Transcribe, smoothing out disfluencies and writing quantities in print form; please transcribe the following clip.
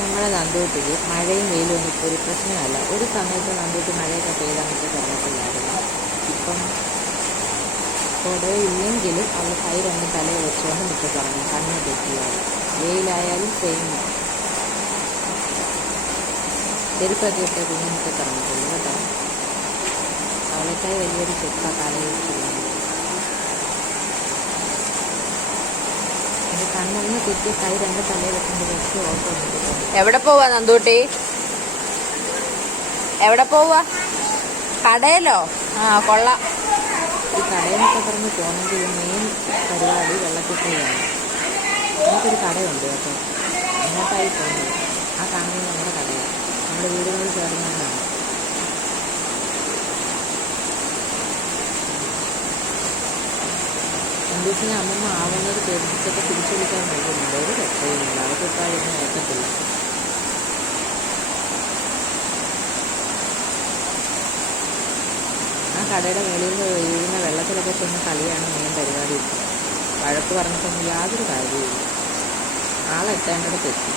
നമ്മുടെ നന്ദൂട്ടിക്ക് മഴയും വെയിലും ഒന്നും ഇപ്പോൾ ഒരു പ്രശ്നമല്ല. ഒരു സമയത്ത് നന്ദൂട്ടി മഴയൊക്കെ പെയ്തങ്ങനത്തെ കേരളത്തിലായിരുന്നു. ഇപ്പം കുടയില്ലെങ്കിലും അവൾ കൈ രണ്ട് തലയിൽ വെച്ചുകൊണ്ട് മുറ്റത്തിറങ്ങും. കണ്ണ് തെറ്റിയാൽ വെയിലായാലും സെയിം ചെരുപ്പൊക്കെ ഇട്ട് കുഞ്ഞു മുറ്റത്തിറങ്ങത്തുള്ളൂ കേട്ടോ. അവളേക്കായി വലിയൊരു ചെപ്പ തലയിൽ വെച്ചിരുന്നു. എൻ്റെ കണ്ണൊന്ന് തെറ്റി കൈ രണ്ട് തലയിൽ വെക്കുമ്പോൾ വെച്ച് ഓട്ടോ കിട്ടും. എവിടെ പോവാ നന്ദൂട്ടി? എവിടെ പോവാ? കടയിലോ? ആ കൊള്ളാം. ഈ കടയെന്നൊക്കെ പറഞ്ഞ് പോകണമെങ്കിൽ മെയിൻ പരിപാടി വെള്ളത്തിക്കളിയാണ്. നമുക്കൊരു കടയുണ്ട് കേട്ടോ, അങ്ങോട്ടായി പോകുന്നത്. ആ കാണുന്നത് നമ്മുടെ കടയാണ്, നമ്മുടെ വീടുകളിൽ ചേർന്നതാണ്. നന്ദൂസിനെ അമ്മമ്മ ആവുന്നത് പേടിച്ചൊക്കെ തിരിച്ചു വിളിക്കാൻ നോക്കുന്നുണ്ട്. ഒരു രക്ഷയുമില്ല, അവർക്ക് ഇപ്പാഴൊന്നും ഏൽക്കത്തില്ല. ആ കടയുടെ വെളിയിൽ നിന്ന് വീഴുന്ന വെള്ളത്തിലൊക്കെ ചെന്ന് കളിയാണ് മെയിൻ പരിപാടി. വഴക്ക് പറഞ്ഞിട്ടൊന്നും യാതൊരു കാര്യവുമില്ല. ആളെത്തേണ്ടത് തെറ്റി.